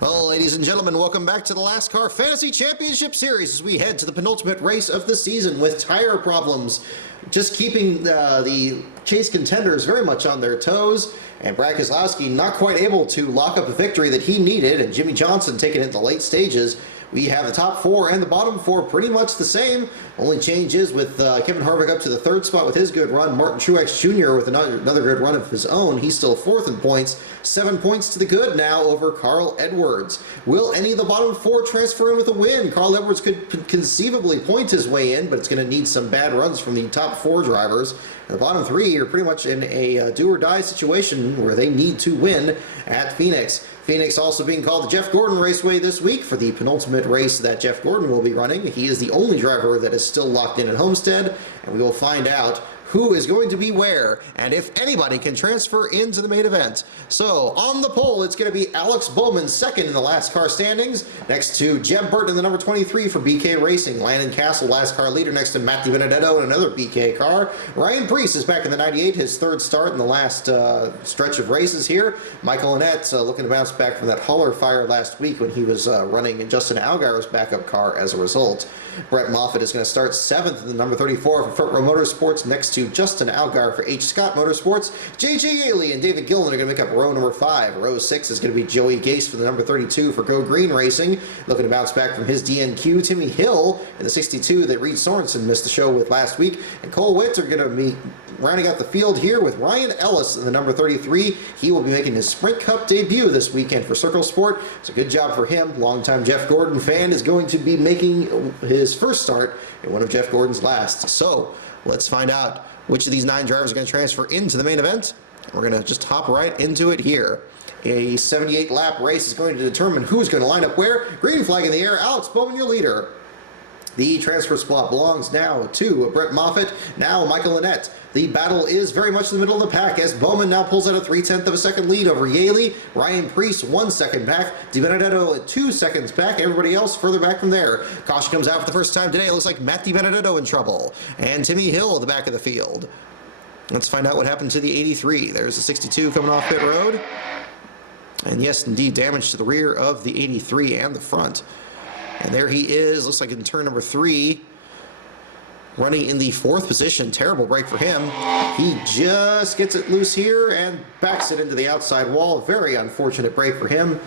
Well, ladies and gentlemen, welcome back to the LASTCAR Fantasy Championship Series as we head to the penultimate race of the season with tire problems. Just keeping the chase contenders very much on their toes, and Brad Keselowski not quite able to lock up a victory that he needed, and Jimmy Johnson taking it in the late stages. We have the top four and the bottom four pretty much the same. Only change is with Kevin Harvick up to the third spot with his good run. Martin Truex Jr. with another good run of his own. He's still fourth in points. 7 points to the good now over Carl Edwards. Will any of the bottom four transfer in with a win? Carl Edwards could conceivably point his way in, but it's going to need some bad runs from the top four drivers. And the bottom three are pretty much in a do-or-die situation where they need to win at Phoenix. Phoenix also being called the Jeff Gordon Raceway this week for the penultimate race that Jeff Gordon will be running. He is the only driver that is still locked in at Homestead, and we will find out who is going to be where, and if anybody can transfer into the main event. So, on the pole, it's going to be Alex Bowman second in the LASTCAR standings, next to Jeb Burton in the number 23 for BK Racing. Landon Castle, LASTCAR leader, next to Matt DiBenedetto in another BK car. Ryan Preece is back in the 98, his third start in the last stretch of races here. Michael Annett looking to bounce back from that hauler fire last week when he was running Justin Allgaier's backup car as a result. Brett Moffitt is going to start 7th in the number 34 for Front Row Motorsports next to Justin Allgaier for H. Scott Motorsports. J.J. Yaley and David Gillen are going to make up row number 5. Row 6 is going to be Joey Gase for the number 32 for Go Green Racing. Looking to bounce back from his DNQ. Timmy Hill in the 62 that Reed Sorensen missed the show with last week. And Cole Witt are going to be rounding out the field here with Ryan Ellis in the number 33. He will be making his Sprint Cup debut this weekend for Circle Sport. It's a good job for him. Longtime Jeff Gordon fan is going to be making his first start in one of Jeff Gordon's last. So let's find out which of these 9 drivers are going to transfer into the main event. We're going to just hop right into it here. A 78-lap race is going to determine who's going to line up where. Green flag in the air. Alex Bowman, your leader. The transfer spot belongs now to Brett Moffitt, now Michael Annett. The battle is very much in the middle of the pack as Bowman now pulls out a 3/10 of a second lead over Yaley. Ryan Preece 1 second back. DiBenedetto 2 seconds back. Everybody else further back from there. Caution comes out for the first time today. It looks like Matt DiBenedetto in trouble. And Timmy Hill at the back of the field. Let's find out what happened to the 83. There's the 62 coming off pit road. And yes, indeed, damage to the rear of the 83 and the front. And there he is, looks like in turn number 3, running in the 4th position. Terrible break for him. He just gets it loose here and backs it into the outside wall. Very unfortunate break for him.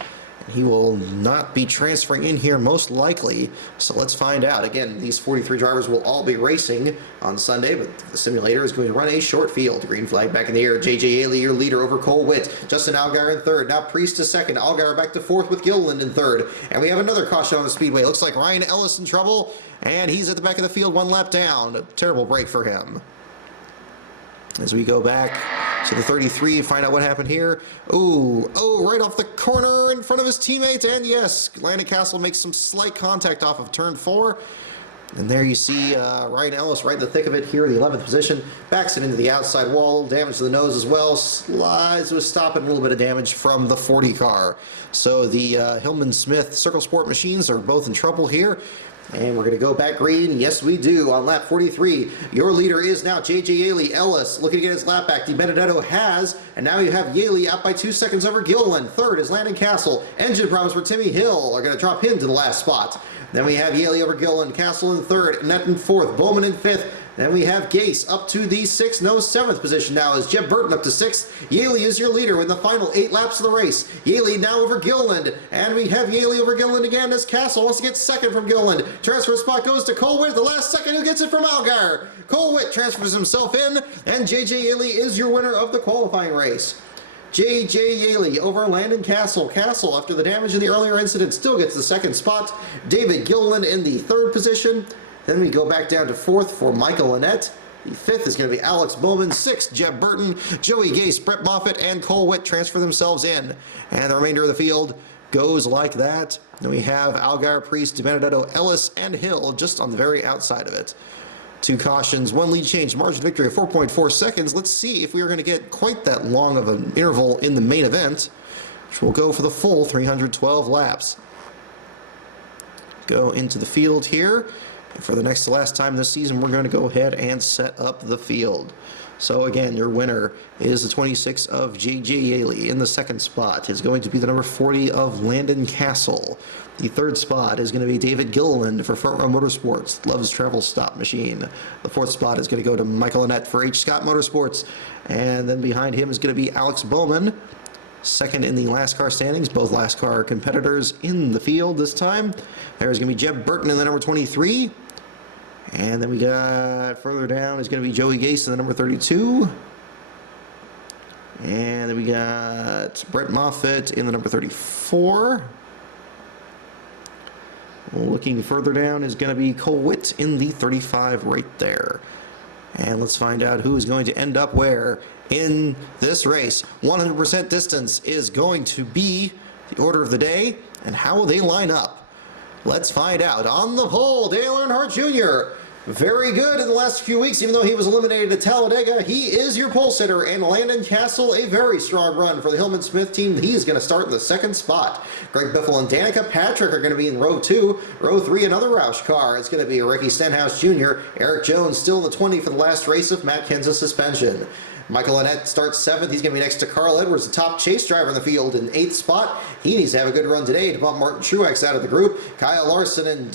He will not be transferring in here most likely, so let's find out. Again, these 43 drivers will all be racing on Sunday, but the simulator is going to run a short field. Green flag back in the air. J.J. Yaley, your leader over Cole Witt. Justin Allgaier in 3rd. Now Preece to 2nd. Allgaier back to 4th with Gilliland in 3rd. And we have another caution on the speedway. Looks like Ryan Ellis in trouble, and he's at the back of the field 1 lap down. A terrible break for him. As we go back to the 33, find out what happened here. Oh, right off the corner in front of his teammates, and yes, Landon Castle makes some slight contact off of turn 4. And there you see Ryan Ellis right in the thick of it here in the 11th position. Backs it into the outside wall, damage to the nose as well. Slides to a stop and a little bit of damage from the 40 car. So the Hillman Smith Circle Sport machines are both in trouble here. And we're going to go back green. Yes, we do on lap 43. Your leader is now J.J. Yaley. Ellis looking to get his lap back. DiBenedetto has. And now you have Yaley out by 2 seconds over Gilliland. 3rd is Landon Castle. Engine problems for Timmy Hill are going to drop him to the last spot. Then we have Yaley over Gilliland. Castle in 3rd. Annett in 4th. Bowman in 5th. Then we have Gase up to the 6th, no 7th position now as Jeb Burton up to 6th. Yaley is your leader in the final 8 laps of the race. Yaley now over Gilliland. And we have Yaley over Gilliland again as Castle wants to get 2nd from Gilliland. Transfer spot goes to Cole Witt, the last second who gets it from Allgaier. Cole Witt transfers himself in, and J.J. Yaley is your winner of the qualifying race. J.J. Yaley over Landon Castle. Castle, after the damage in the earlier incident, still gets the 2nd spot. David Gilliland in the 3rd position. Then we go back down to 4th for Michael Annett. The 5th is going to be Alex Bowman. 6th, Jeb Burton, Joey Gase, Brett Moffitt, and Cole Witt transfer themselves in. And the remainder of the field goes like that. Then we have Allgaier, Preece, DiBenedetto, Ellis, and Hill just on the very outside of it. 2 cautions, 1 lead change, margin of victory of 4.4 seconds. Let's see if we are going to get quite that long of an interval in the main event, which will go for the full 312 laps. Go into the field here. And for the next to last time this season, we're going to go ahead and set up the field. So again, your winner is the 26 of J.J. Yaley. In the second spot is going to be the number 40 of Landon Castle. The third spot is going to be David Gilliland for Front Row Motorsports, Love's Travel Stop Machine. The fourth spot is going to go to Michael Annette for H. Scott Motorsports. And then behind him is going to be Alex Bowman, second in the LASTCAR standings, both LASTCAR competitors in the field this time. There's going to be Jeb Burton in the number 23. And then we got further down is going to be Joey Gase in the number 32. And then we got Brett Moffitt in the number 34. Looking further down is going to be Cole Witt in the 35 right there. And let's find out who is going to end up where in this race. 100% distance is going to be the order of the day, and how will they line up? Let's find out. On the pole, Dale Earnhardt Jr. Very good in the last few weeks, even though he was eliminated at Talladega. He is your pole sitter, and Landon Castle, a very strong run for the Hillman Smith team. He's going to start in the second spot. Greg Biffle and Danica Patrick are going to be in row 2. Row 3, another Roush car. It's going to be Ricky Stenhouse Jr. Eric Jones still in the 20 for the last race of Matt Kenseth's suspension. Michael Annette starts 7th. He's going to be next to Carl Edwards, the top chase driver in the field, in 8th spot. He needs to have a good run today to bump Martin Truex out of the group. Kyle Larson and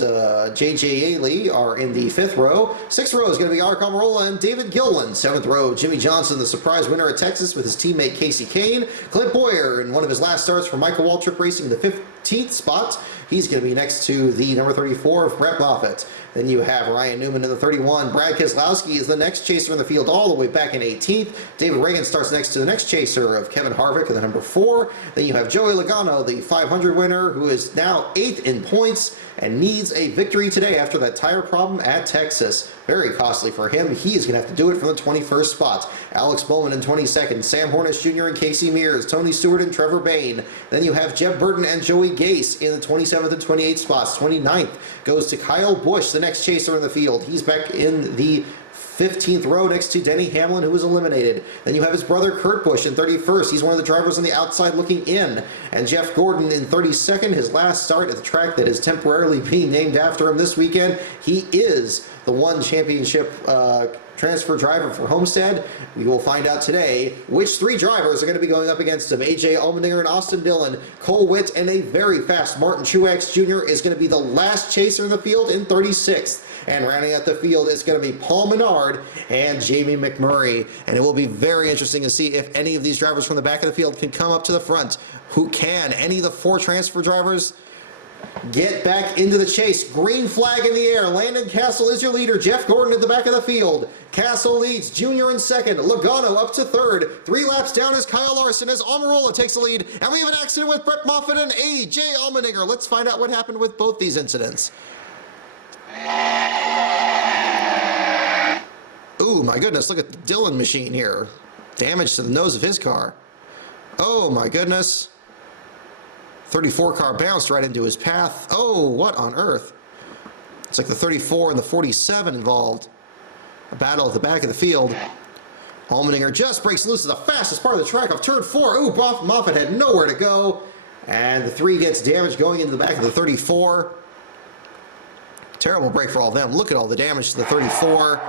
J.J. Yaley are in the 5th row. 6th row is going to be Art Almirola and David Gilliland. 7th row, Jimmy Johnson, the surprise winner at Texas with his teammate Casey Kane. Clint Boyer in one of his last starts for Michael Waltrip Racing in the 15th spot. He's going to be next to the number 34 of Brett Moffitt. Then you have Ryan Newman in the 31. Brad Keselowski is the next chaser in the field all the way back in 18th. David Reagan starts next to the next chaser of Kevin Harvick in the number 4. Then you have Joey Logano, the 500 winner, who is now 8th in points and needs a victory today after that tire problem at Texas. Very costly for him. He is going to have to do it from the 21st spot. Alex Bowman in 22nd. Sam Hornish Jr. and Casey Mears. Tony Stewart and Trevor Bayne. Then you have Jeb Burton and Joey Gase in the 27th and 28th spots. 29th goes to Kyle Busch, the next chaser in the field. He's back in the 15th row next to Denny Hamlin, who was eliminated. Then you have his brother Kurt Busch in 31st. He's one of the drivers on the outside looking in. And Jeff Gordon in 32nd, his last start at the track that is temporarily being named after him this weekend. He is the one championship transfer driver for Homestead. We will find out today which 3 drivers are going to be going up against him. AJ Allmendinger and Austin Dillon, Cole Witt, and a very fast Martin Truex Jr. is going to be the last chaser in the field in 36th. And rounding out the field is going to be Paul Menard and Jamie McMurray. And it will be very interesting to see if any of these drivers from the back of the field can come up to the front. Who can? Any of the 4 transfer drivers get back into the chase? Green flag in the air. Landon Castle is your leader. Jeff Gordon at the back of the field. Castle leads. Junior in 2nd. Logano up to 3rd. 3 laps down is Kyle Larson as Almirola takes the lead. And we have an accident with Brett Moffitt and A.J. Allmendinger. Let's find out what happened with both these incidents. Ooh, my goodness, look at the Dillon machine here. Damage to the nose of his car. Oh, my goodness. 34 car bounced right into his path. Oh, what on earth? It's like the 34 and the 47 involved. A battle at the back of the field. Allmendinger just breaks loose at the fastest part of the track of turn 4. Ooh, Moffitt had nowhere to go. And the 3 gets damaged going into the back of the 34. Terrible break for all of them. Look at all the damage to the 34.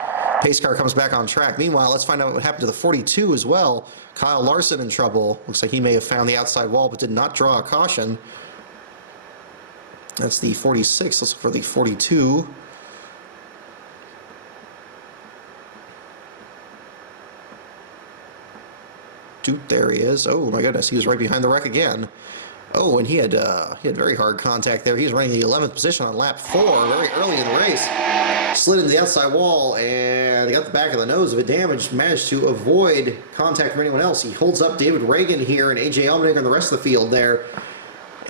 Pace car comes back on track. Meanwhile, let's find out what happened to the 42 as well. Kyle Larson in trouble. Looks like he may have found the outside wall but did not draw a caution. That's the 46. Let's look for the 42. Dude, there he is. Oh my goodness, he was right behind the wreck again. Oh, and he had very hard contact there. He was running the 11th position on lap 4 very early in the race. Slid into the outside wall and got the back of the nose of it damaged. Managed to avoid contact from anyone else. He holds up David Reagan here and AJ Allmendinger and the rest of the field there.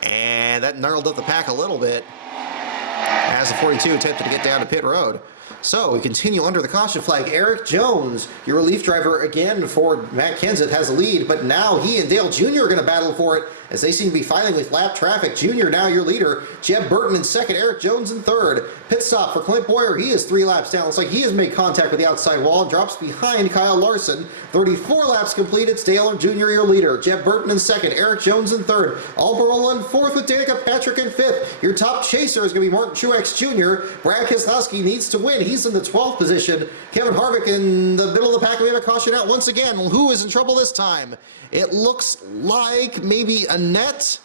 And that gnarled up the pack a little bit as the 42 attempted to get down to pit road. So we continue under the caution flag. Eric Jones, your relief driver again for Matt Kenseth, has the lead, but now he and Dale Jr. are going to battle for it as they seem to be fighting with lap traffic. Jr. now your leader. Jeb Burton in 2nd, Eric Jones in 3rd. Pit stop for Clint Boyer. He is 3 laps down. Looks like he has made contact with the outside wall and drops behind Kyle Larson. 34 laps completed. Dale Jr. your leader. Jeb Burton in 2nd, Eric Jones in 3rd. Almirola in 4th with Danica Patrick in 5th. Your top chaser is going to be Martin Truex Jr. Brad Keselowski needs to win in. He's in the 12th position. Kevin Harvick in the middle of the pack. We have a caution out once again. Who is in trouble this time? It looks like maybe Annette.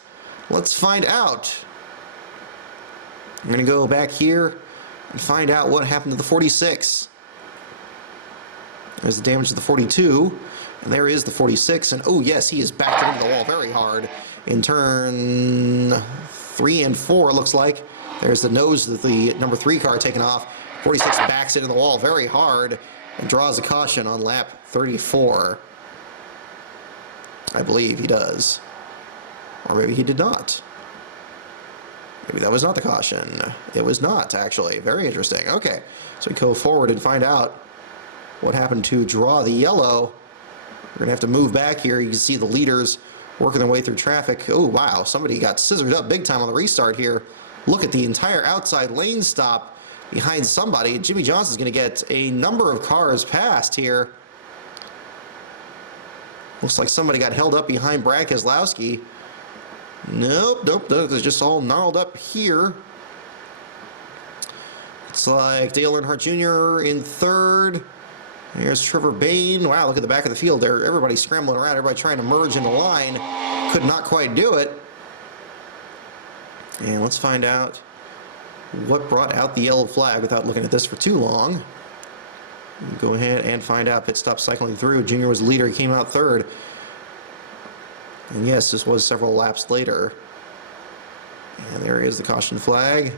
Let's find out. I'm going to go back here and find out what happened to the 46. There's the damage to the 42. And there is the 46. And oh, yes, he is backed into the wall very hard in turn 3 and 4, it looks like. There's the nose of the number 3 car taken off. 46 backs into the wall very hard and draws a caution on lap 34. I believe he does. Or maybe he did not. Maybe that was not the caution. It was not, actually. Very interesting. Okay, so we go forward and find out what happened to draw the yellow. We're going to have to move back here. You can see the leaders working their way through traffic. Oh, wow. Somebody got scissored up big time on the restart here. Look at the entire outside lane stop behind somebody. Jimmy Johnson's going to get a number of cars past here. Looks like somebody got held up behind Brad Keselowski. Nope. They're just all gnarled up here. It's like Dale Earnhardt Jr. in 3rd. Here's Trevor Bayne. Wow, look at the back of the field there. Everybody scrambling around, everybody trying to merge in the line. Could not quite do it. And let's find out what brought out the yellow flag without looking at this for too long. Go ahead and find out. Pit stop cycling through. Junior was the leader. He came out 3rd. And yes, this was several laps later. And there is the caution flag.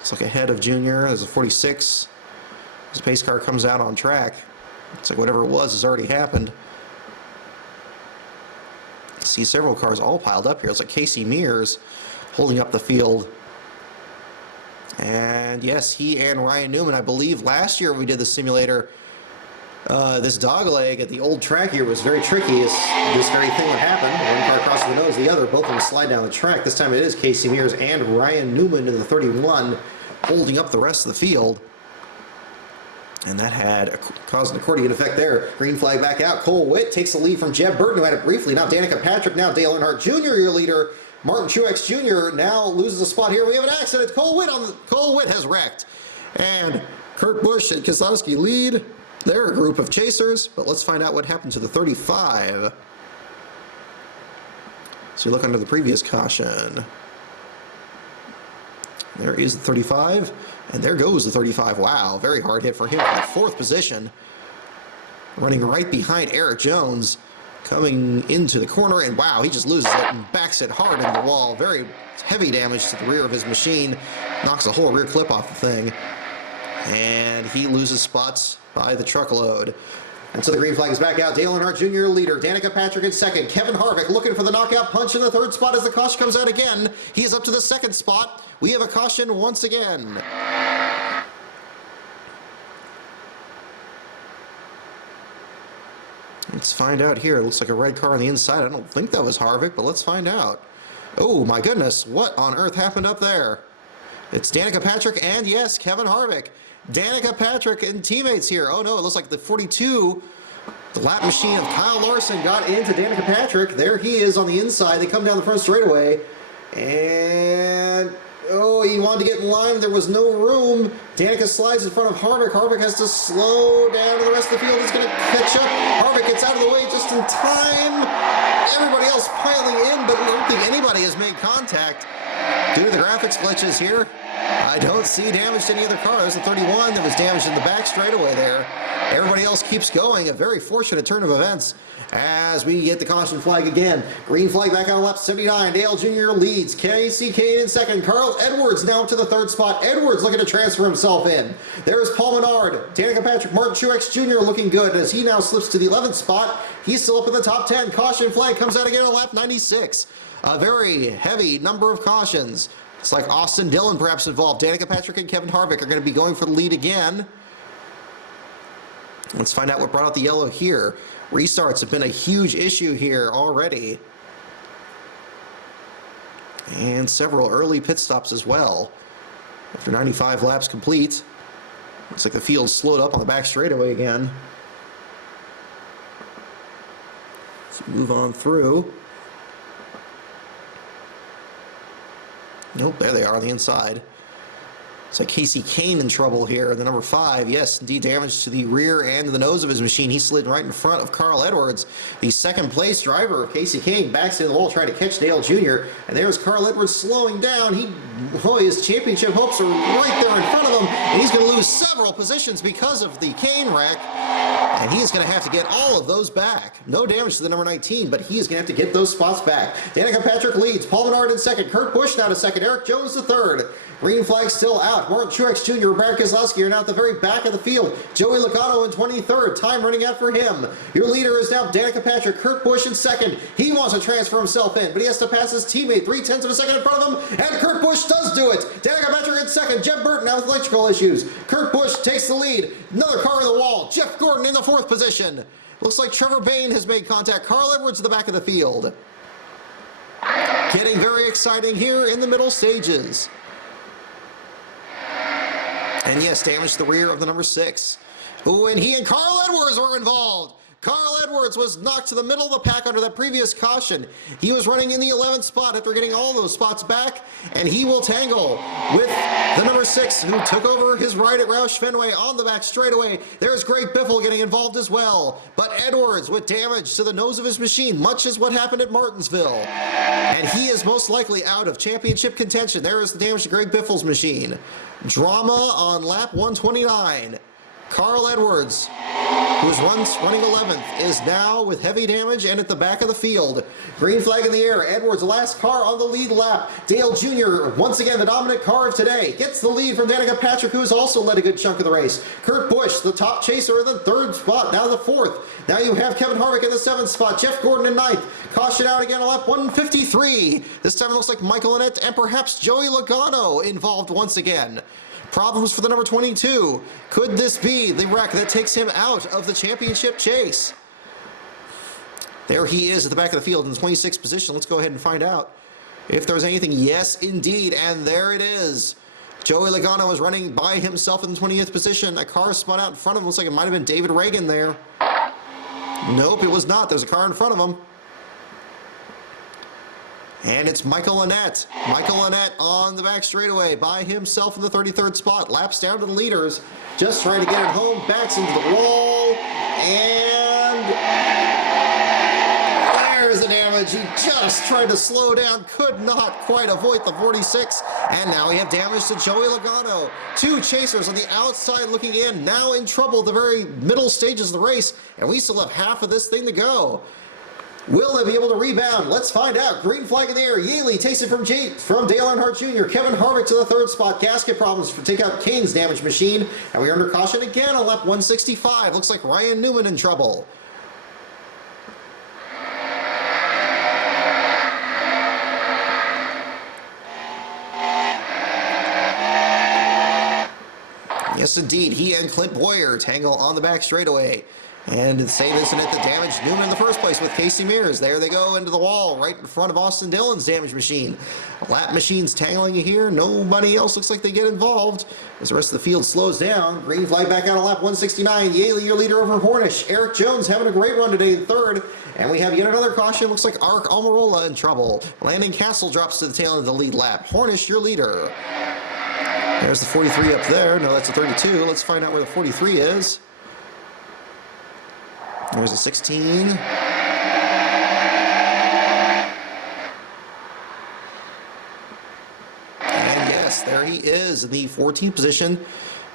It's like ahead of Junior. There's a 46. His pace car comes out on track. It's like whatever it was has already happened. See several cars all piled up here. It's like Casey Mears holding up the field. And yes, he and Ryan Newman, I believe last year we did the simulator, this dogleg at the old track here was very tricky. This very thing would happen. One car crosses the nose, the other, both of them slide down the track. This time it is Casey Mears and Ryan Newman in the 31 holding up the rest of the field. And that had caused an accordion effect there. Green flag back out. Cole Witt takes the lead from Jeb Burton, who had it briefly. Now Danica Patrick, now Dale Earnhardt Jr., your leader. Martin Truex Jr. now loses a spot here. We have an accident. Cole Witt has wrecked. And Kurt Busch and Keselowski lead. They're a group of chasers, but let's find out what happened to the 35. So you look under the previous caution. There is the 35, and there goes the 35. Wow, very hard hit for him in the 4th position. Running right behind Eric Jones, coming into the corner, and wow, he just loses it and backs it hard into the wall. Very heavy damage to the rear of his machine. Knocks the whole rear clip off the thing. And he loses spots by the truckload. And so the green flag is back out. Dale Earnhardt Jr. leader. Danica Patrick in 2nd. Kevin Harvick looking for the knockout punch in the 3rd spot as the caution comes out again. He is up to the 2nd spot. We have a caution once again. Let's find out here. It looks like a red car on the inside. I don't think that was Harvick, but let's find out. Oh my goodness, what on earth happened up there? It's Danica Patrick and yes, Kevin Harvick. Danica Patrick and teammates here. Oh no, it looks like the 42, the lap machine of Kyle Larson got into Danica Patrick. There he is on the inside. They come down the front straightaway. And oh, he wanted to get in line. There was no room. Danica slides in front of Harvick. Harvick has to slow down to the rest of the field. He's going to catch up. Harvick gets out of the way just in time. Everybody else piling in, but I don't think anybody has made contact. Due to the graphics glitches here, I don't see damage to any other car. There's the 31 that was damaged in the back straightaway there. Everybody else keeps going. A very fortunate turn of events as we get the caution flag again. Green flag back on lap 79. Dale Jr. leads. Casey Kane in 2nd. Carl Edwards now to the 3rd spot. Edwards looking to transfer himself in. There's Paul Menard. Danica Patrick, Martin Truex Jr. looking good as he now slips to the 11th spot. He's still up in the top 10. Caution flag comes out again on lap 96. A very heavy number of cautions. It's like Austin Dillon perhaps involved. Danica Patrick and Kevin Harvick are going to be going for the lead again. Let's find out what brought out the yellow here. Restarts have been a huge issue here already. And several early pit stops as well. After 95 laps complete, looks like the field slowed up on the back straightaway again. So move on through. Nope, there they are on the inside. So Casey Kane in trouble here. The number 5, yes, indeed, damage to the rear and the nose of his machine. He slid right in front of Carl Edwards. The second place driver, Casey Kane, backs into the wall trying to catch Dale Jr. And there's Carl Edwards slowing down. His championship hopes are right there in front of him. And he's going to lose several positions because of the Kane wreck. And he is going to have to get all of those back. No damage to the number 19, but he is going to have to get those spots back. Danica Patrick leads. Paul Menard in second. Kurt Busch now to second. Eric Jones to third. Green flag still out. Martin Truex Jr., Robert Keselowski are now at the very back of the field. Joey Logano in 23rd. Time running out for him. Your leader is now Danica Patrick. Kurt Busch in second. He wants to transfer himself in, but he has to pass his teammate 0.3 of a second in front of him, and Kurt Busch does do it. Danica Patrick in second. Jeff Burton now with electrical issues. Kurt Busch takes the lead. Another car in the wall. Jeff Gordon in the 4th position. Looks like Trevor Bayne has made contact. Carl Edwards at the back of the field. Getting very exciting here in the middle stages. And yes, damage to the rear of the number 6. Ooh, and he and Carl Edwards were involved. Carl Edwards was knocked to the middle of the pack under that previous caution. He was running in the 11th spot after getting all those spots back, and he will tangle with the number 6 who took over his ride at Roush Fenway on the back straightaway. There's Greg Biffle getting involved as well, but Edwards with damage to the nose of his machine, much as what happened at Martinsville. And he is most likely out of championship contention. There is the damage to Greg Biffle's machine. Drama on lap 129. Carl Edwards, who's once running 11th, is now with heavy damage and at the back of the field. Green flag in the air. Edwards, last car on the lead lap. Dale Jr., once again the dominant car of today, gets the lead from Danica Patrick, who has also led a good chunk of the race. Kurt Busch, the top chaser in the 3rd spot, now the 4th. Now you have Kevin Harvick in the 7th spot. Jeff Gordon in 9th. Caution out again on lap 153. This time it looks like Michael Annett and perhaps Joey Logano involved once again. Problems for the number 22. Could this be the wreck that takes him out of the championship chase? There he is at the back of the field in the 26th position. Let's go ahead and find out if there's anything. Yes, indeed, and there it is. Joey Logano is running by himself in the 20th position. A car spun out in front of him. Looks like it might have been David Reagan there. Nope, it was not. There's a car in front of him. And it's Michael Annett. Michael Annett on the back straightaway by himself in the 33rd spot. Laps down to the leaders. Just trying to get it home. Backs into the wall. And there's the damage. He just tried to slow down. Could not quite avoid the 46. And now we have damage to Joey Logano. 2 chasers on the outside looking in. Now in trouble at the very middle stages of the race. And we still have half of this thing to go. Will they be able to rebound? Let's find out. Green flag in the air. Yaley takes it from Dale Earnhardt Jr. Kevin Harvick to the 3rd spot. Gasket problems to take out Kane's damaged machine. And we are under caution again on lap 165. Looks like Ryan Newman in trouble. Yes, indeed. He and Clint Boyer tangle on the back straightaway. And the same incident that damaged Newman in the first place with Casey Mears. There they go into the wall right in front of Austin Dillon's damaged machine. Lap machines tangling here. Nobody else looks like they get involved as the rest of the field slows down. Green flag back out on lap 169. Yaley, your leader over Hornish. Eric Jones having a great run today in 3rd. And we have yet another caution. Looks like Ark Almirola in trouble. Landon Castle drops to the tail end of the lead lap. Hornish, your leader. There's the 43 up there. No, that's a 32. Let's find out where the 43 is. There's a 16. And yes, there he is in the 14th position.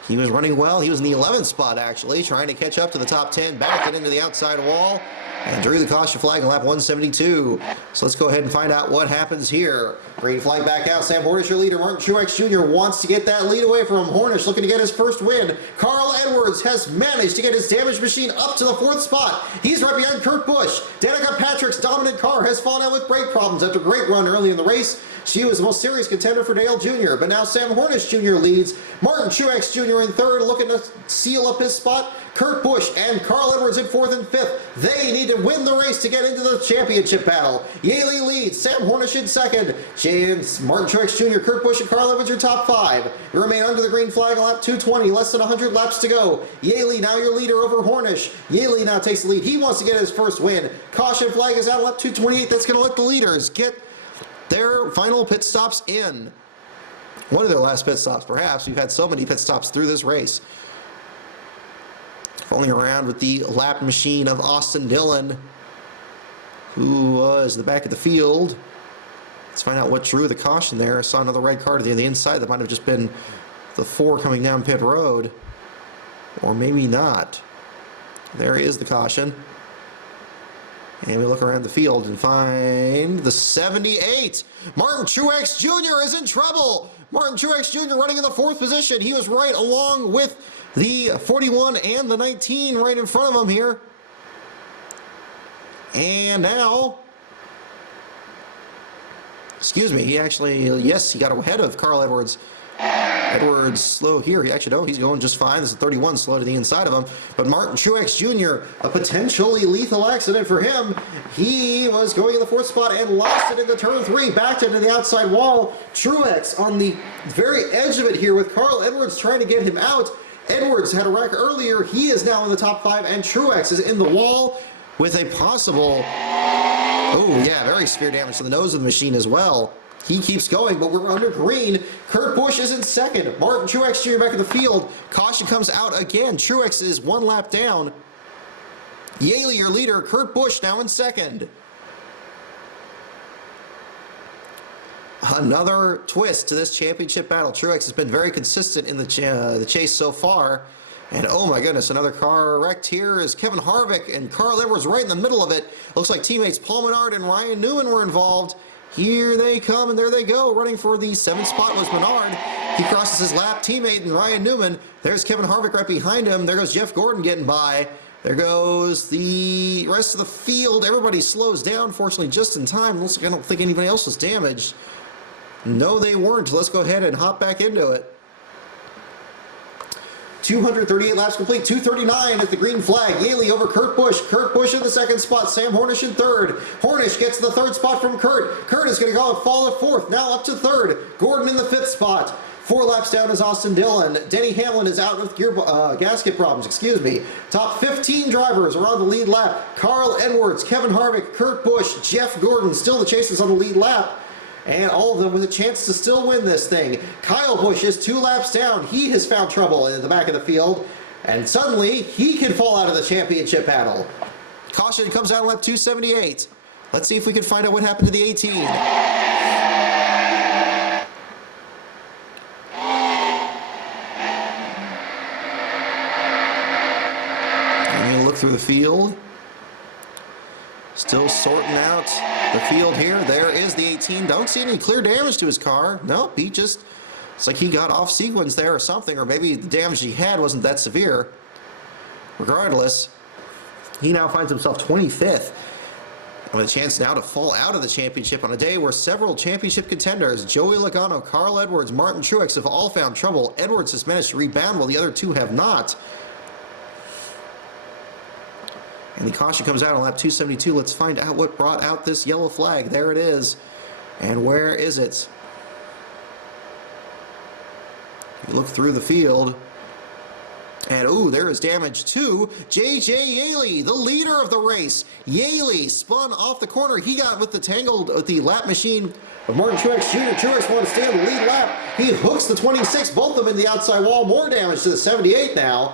He was running well. He was in the 11th spot, actually, trying to catch up to the top 10, back it into the outside wall, and drew the caution flag on lap 172. So let's go ahead and find out what happens here. Green flag back out. Sam Hornish, your leader. Martin Truex Jr. wants to get that lead away from him. Hornish looking to get his first win. Carl Edwards has managed to get his damaged machine up to the 4th spot. He's right behind Kurt Busch. Danica Patrick's dominant car has fallen out with brake problems after a great run early in the race. She was the most serious contender for Dale Jr., but now Sam Hornish Jr. leads. Martin Truex Jr. in 3rd, looking to seal up his spot. Kurt Busch and Carl Edwards in 4th and 5th. They need to win the race to get into the championship battle. Yaley leads. Sam Hornish in 2nd. Martin Truex Jr., Kurt Busch, and Carl Edwards are top 5. You remain under the green flag on lap 220. Less than 100 laps to go. Yaley now your leader over Hornish. Yaley now takes the lead. He wants to get his first win. Caution flag is out on lap 228. That's going to let the leaders get their final pit stops in. One of their last pit stops, perhaps. We've had so many pit stops through this race. Falling around with the lap machine of Austin Dillon, who was in the back of the field. Let's find out what drew the caution there. I saw another red car to the inside. That might have just been the 4 coming down pit road. Or maybe not. There is the caution. And we look around the field and find the 78. Martin Truex Jr. is in trouble. Martin Truex Jr. running in the 4th position. He was right along with the 41 and the 19 right in front of him here. And now, excuse me, he actually, yes, he got ahead of Carl Edwards. Edwards slow here. Actually, no, he's going just fine. This is 31 slow to the inside of him. But Martin Truex Jr., a potentially lethal accident for him. He was going in the 4th spot and lost it into turn 3. Backed into the outside wall. Truex on the very edge of it here with Carl Edwards trying to get him out. Edwards had a wreck earlier. He is now in the top 5, and Truex is in the wall with a possible, oh yeah, very severe damage to the nose of the machine as well. He keeps going, but we're under green. Kurt Busch is in 2nd. Martin Truex Jr. back in the field. Caution comes out again. Truex is 1 lap down. Yaley, your leader. Kurt Busch now in 2nd. Another twist to this championship battle. Truex has been very consistent in the chase so far. And oh my goodness, another car wrecked here is Kevin Harvick and Carl Edwards right in the middle of it. Looks like teammates Paul Menard and Ryan Newman were involved. Here they come, and there they go. Running for the 7th spot was Menard. He crosses his lap teammate and Ryan Newman. There's Kevin Harvick right behind him. There goes Jeff Gordon getting by. There goes the rest of the field. Everybody slows down, fortunately, just in time. Looks like I don't think anybody else was damaged. No, they weren't. Let's go ahead and hop back into it. 238 laps complete, 239 at the green flag. Yaley over Kurt Busch. Kurt Busch in the 2nd spot. Sam Hornish in 3rd. Hornish gets the 3rd spot from Kurt. Kurt is going to go and fall at 4th. Now up to 3rd. Gordon in the 5th spot. 4 laps down is Austin Dillon. Denny Hamlin is out with gasket problems. Excuse me. Top 15 drivers are on the lead lap. Carl Edwards, Kevin Harvick, Kurt Busch, Jeff Gordon. Still the chase is on the lead lap. And all of them with a chance to still win this thing. Kyle Busch is 2 laps down. He has found trouble in the back of the field. And suddenly, he can fall out of the championship battle. Caution comes out on lap 278. Let's see if we can find out what happened to the 18. And look through the field. Still sorting out the field here. There is the 18. Don't see any clear damage to his car. Nope, he just, it's like he got off sequence there or something, or maybe the damage he had wasn't that severe. Regardless, he now finds himself 25th. With a chance now to fall out of the championship on a day where several championship contenders, Joey Logano, Carl Edwards, Martin Truex, have all found trouble. Edwards has managed to rebound while the other 2 have not. And the caution comes out on lap 272. Let's find out what brought out this yellow flag. There it is. And where is it? You look through the field. And, ooh, there is damage to J.J. Yaley, the leader of the race. Yaley spun off the corner. He got with the lap machine of Martin Truex Jr. Truex wanted to stay on the lead lap. He hooks the 26, both of them in the outside wall. More damage to the 78 now.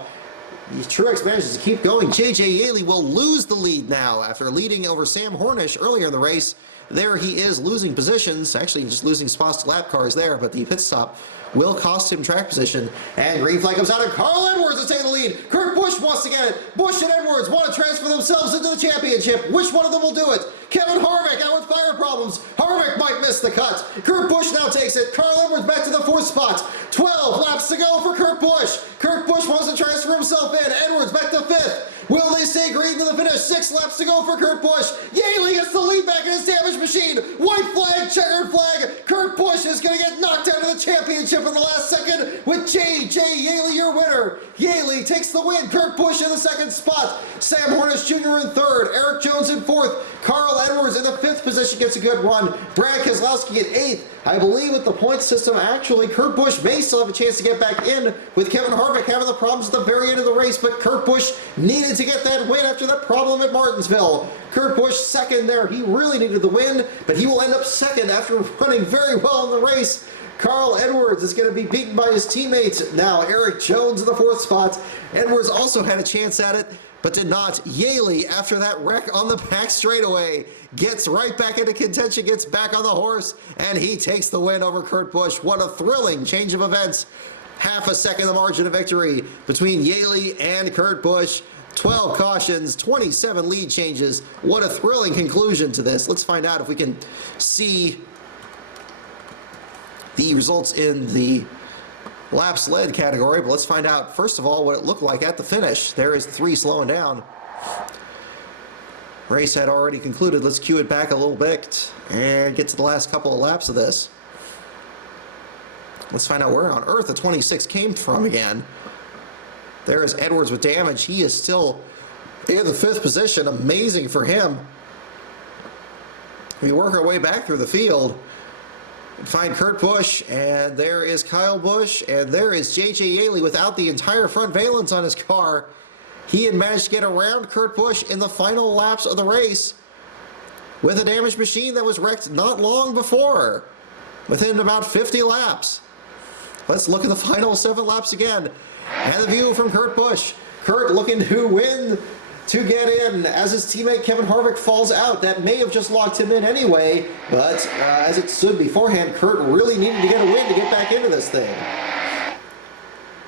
Truex manages to keep going. J.J. Yaley will lose the lead now after leading over Sam Hornish earlier in the race. There he is losing positions, actually just losing spots to lap cars there, but the pit stop will cost him track position. And green flag comes out, and Carl Edwards is taking the lead. Kurt Busch wants to get it. Busch and Edwards want to transfer themselves into the championship. Which one of them will do it? Kevin Harvick out with fire problems. Harvick might miss the cut. Kurt Busch now takes it. Carl Edwards back to the 4th spot. 12 laps to go for Kurt Busch. Kurt Busch wants to transfer himself in. Edwards back to 5th. Will they stay green to the finish? 6 laps to go for Kurt Busch. Yaley gets the lead back in his damaged machine. White flag, checkered flag. Kurt Busch is going to get knocked out of the championship in the last second with J.J. Yaley, your winner. Yaley takes the win. Kurt Busch in the 2nd spot. Sam Hornish Jr. in 3rd. Eric Jones in 4th. Carl Edwards in the 5th position gets a good run. Brad Keselowski in 8th. I believe with the point system, actually, Kurt Busch may still have a chance to get back in with Kevin Harvick having the problems at the very end of the race, but Kurt Busch needed to get that win after that problem at Martinsville. Kurt Busch 2nd there. He really needed the win, but he will end up 2nd after running very well in the race. Carl Edwards is going to be beaten by his teammate. Now Eric Jones in the 4th spot. Edwards also had a chance at it, but did not. Yaley, after that wreck on the back straightaway, gets right back into contention, gets back on the horse, and he takes the win over Kurt Busch. What a thrilling change of events. Half a second the margin of victory between Yaley and Kurt Busch. 12 cautions, 27 lead changes. What a thrilling conclusion to this. Let's find out if we can see the results in the laps led category, but let's find out first of all what it looked like at the finish. There is 3 slowing down. Race had already concluded. Let's cue it back a little bit and get to the last couple of laps of this. Let's find out where on earth the 26 came from again. There is Edwards with damage. He is still in the 5th position. Amazing for him. We work our way back through the field. Find Kurt Busch, and there is Kyle Busch, and there is J.J. Yaley without the entire front valence on his car. He had managed to get around Kurt Busch in the final laps of the race with a damaged machine that was wrecked not long before, within about 50 laps. Let's look at the final 7 laps again, and the view from Kurt Busch. Kurt looking to win to get in as his teammate Kevin Harvick falls out. That may have just locked him in anyway, but as it stood beforehand, Kurt really needed to get a win to get back into this thing.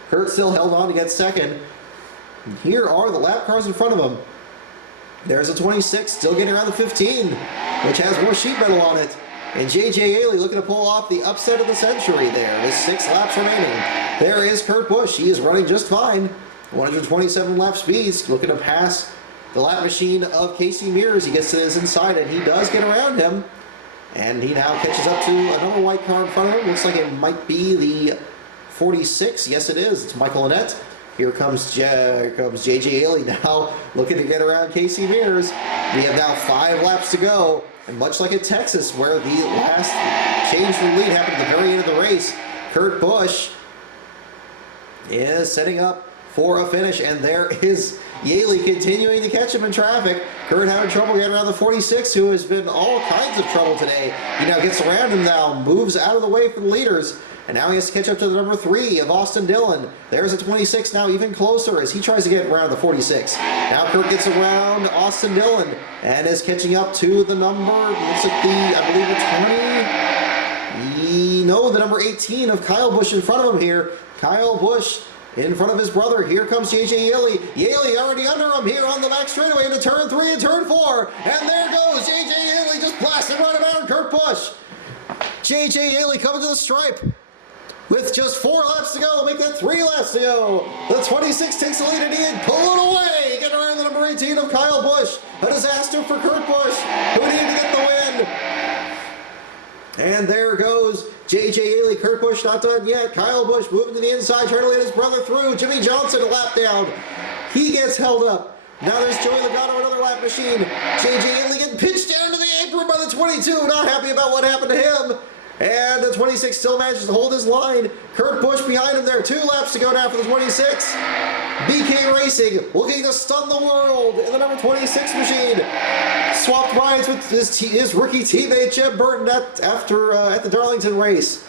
Kurt still held on to get second. And here are the lap cars in front of him. There's a 26 still getting around the 15, which has more sheet metal on it. And J.J. Yaley looking to pull off the upset of the century there with 6 laps remaining. There is Kurt Busch. He is running just fine. 127 lap speeds, looking to pass the lap machine of Casey Mears. He gets to his inside, and he does get around him. And he now catches up to another white car in front of him. Looks like it might be the 46. Yes, it is. It's Michael Annett. Here comes J.J. Yaley now looking to get around Casey Mears. We have now 5 laps to go. And much like at Texas, where the last change from lead happened at the very end of the race, Kurt Busch is setting up for a finish, and there is Yaley continuing to catch him in traffic. Kurt having trouble getting around the 46, who has been all kinds of trouble today. He now gets around him now, moves out of the way for the leaders, and now he has to catch up to the number 3 of Austin Dillon. There's a 26 now even closer as he tries to get around the 46. Now Kurt gets around Austin Dillon and is catching up to the number, looks like I believe the 20, no, the number 18 of Kyle Busch in front of him here. Kyle Busch in front of his brother. Here comes J.J. Yaley. Yaley already under him here on the back straightaway into turn 3 and turn 4. And there goes J.J. Yaley just blasting right around Kurt Busch. J.J. Yaley coming to the stripe with just 4 laps to go. Make that 3 laps to go. The 26 takes the lead and he pull it away. Getting around the number 18 of Kyle Busch. A disaster for Kurt Busch, who needed to get the win. And there goes J.J. Yaley. Kurt Busch not done yet. Kyle Busch moving to the inside, trying to let his brother through. Jimmy Johnson a lap down. He gets held up. Now there's Joey Logano, another lap machine. J.J. Yaley getting pinched down to the apron by the 22. Not happy about what happened to him. And the 26 still manages to hold his line. Kurt Busch behind him there. 2 laps to go now for the 26. BK Racing looking to stun the world in the number 26 machine. Swapped rides with his rookie teammate Jeb Burton at the Darlington race.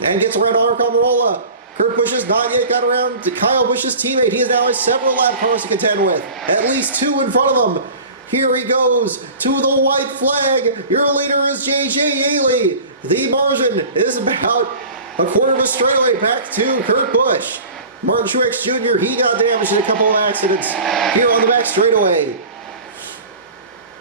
And gets around Arc Almirola. Kurt Busch has not yet got around to Kyle Busch's teammate. He has now several lap cars to contend with. At least 2 in front of him. Here he goes to the white flag. Your leader is J.J. Yaley. The margin is about a quarter of a straightaway back to Kurt Busch. Martin Truex Jr., he got damaged in a couple of accidents here on the back straightaway.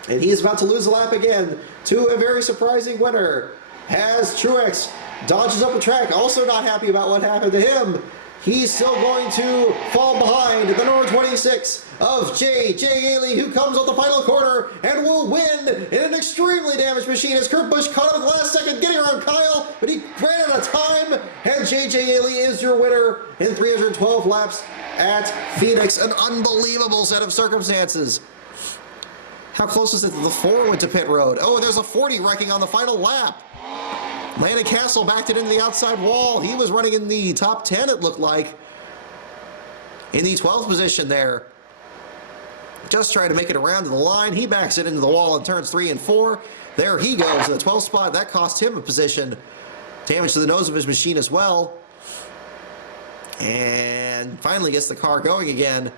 And he is about to lose a lap again to a very surprising winner. As Truex dodges up the track, also not happy about what happened to him. He's still going to fall behind the number 26 of J.J. Yaley, who comes on the final corner and will win in an extremely damaged machine as Kurt Busch caught him at the last second, getting around Kyle, but he ran out of time, and J.J. Yaley is your winner in 312 laps at Phoenix. An unbelievable set of circumstances. How close is it to the 4 went to pit road? Oh, there's a 40 wrecking on the final lap. Landon Castle backed it into the outside wall. He was running in the top 10, it looked like. In the 12th position there. Just trying to make it around to the line. He backs it into the wall in turns 3 and 4. There he goes in the 12th spot. That cost him a position damage to the nose of his machine as well. And finally gets the car going again.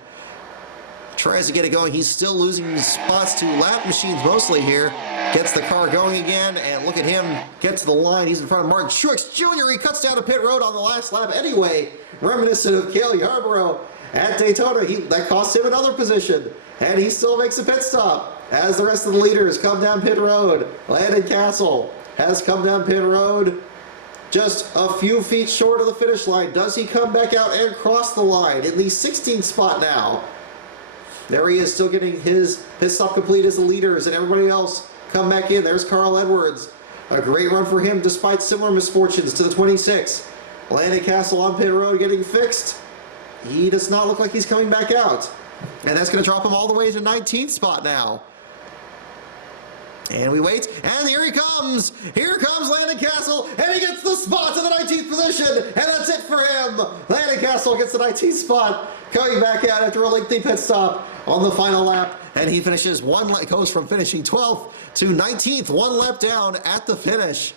Tries to get it going. He's still losing spots to lap machines mostly here. Gets the car going again, and look at him get to the line. He's in front of Martin Truex Jr. He cuts down to pit road on the last lap anyway. Reminiscent of Cale Yarborough at Daytona. That cost him another position, and he still makes a pit stop as the rest of the leaders come down pit road. Landon Castle has come down pit road just a few feet short of the finish line. Does he come back out and cross the line in the 16th spot now? There he is, still getting his pit stop complete as the leaders, and everybody else come back in. There's Carl Edwards. A great run for him despite similar misfortunes to the 26. Landon Castle on pit road getting fixed. He does not look like he's coming back out. And that's going to drop him all the way to 19th spot now. And we wait, and here he comes! Here comes Landon Castle, and he gets the spot to the 19th position, and that's it for him! Landon Castle gets the 19th spot, coming back out after a lengthy pit stop on the final lap, and he finishes goes from finishing 12th to 19th, one lap down at the finish.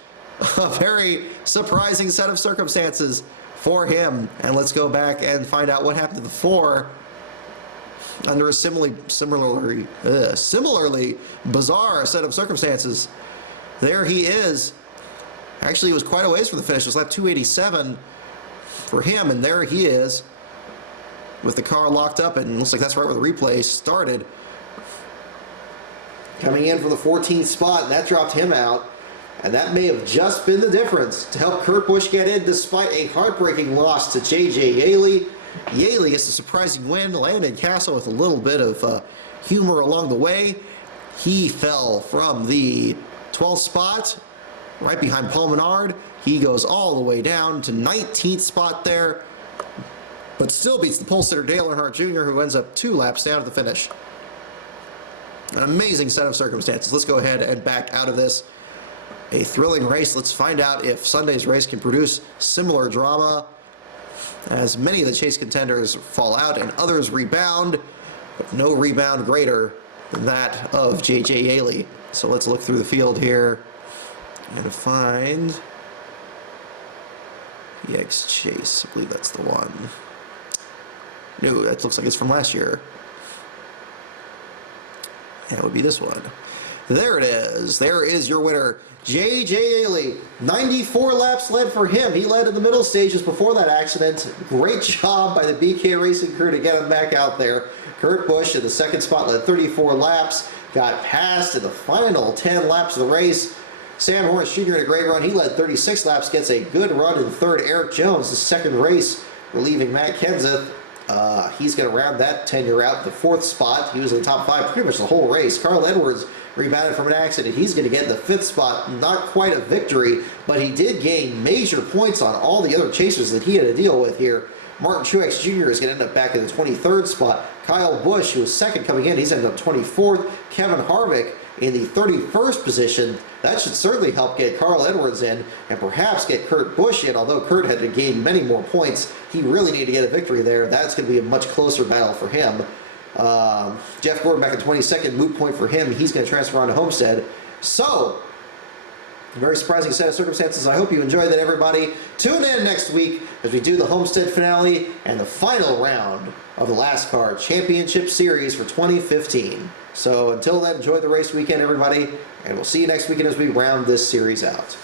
A very surprising set of circumstances for him. And let's go back and find out what happened to the 4 under a similarly bizarre set of circumstances. There he is. Actually, it was quite a ways from the finish. It was lap 287 for him, and there he is with the car locked up, and it looks like that's right where the replay started. Coming in for the 14th spot, and that dropped him out. And that may have just been the difference to help Kurt Busch get in despite a heartbreaking loss to J.J. Yeley. Yeley gets a surprising win. Landon Castle with a little bit of humor along the way. He fell from the 12th spot right behind Paul Menard. He goes all the way down to 19th spot there, but still beats the pole sitter Dale Earnhardt Jr., who ends up 2 laps down at the finish. An amazing set of circumstances. Let's go ahead and back out of this. A thrilling race. Let's find out if Sunday's race can produce similar drama, as many of the chase contenders fall out and others rebound, but no rebound greater than that of J.J. Yeley. So let's look through the field here and find EX Chase. I believe that's the one. No, that looks like it's from last year. And it would be this one. There it is. There is your winner, J.J. Yeley. 94 laps led for him. He led in the middle stages before that accident. Great job by the BK Racing crew to get him back out there. Kurt Busch in the second spot led 34 laps. Got passed in the final 10 laps of the race. Sam Hornish Jr. in a great run. He led 36 laps, gets a good run in third. Eric Jones, the second race, relieving Matt Kenseth. He's going to round that tenure out the 4th spot. He was in the top 5 pretty much the whole race. Carl Edwards rebounded from an accident. He's going to get in the 5th spot. Not quite a victory, but he did gain major points on all the other chasers that he had to deal with here. Martin Truex Jr. is going to end up back in the 23rd spot. Kyle Busch, who was second coming in, he's ended up 24th. Kevin Harvick in the 31st position. That should certainly help get Carl Edwards in and perhaps get Kurt Busch in, although Kurt had to gain many more points. He really needed to get a victory there. That's going to be a much closer battle for him. Jeff Gordon back in 22nd, moot point for him. He's going to transfer on to Homestead. So, a very surprising set of circumstances. I hope you enjoyed that, everybody. Tune in next week as we do the Homestead finale and the final round of the LASTCAR Championship Series for 2015. So until then, enjoy the race weekend, everybody, and we'll see you next weekend as we round this series out.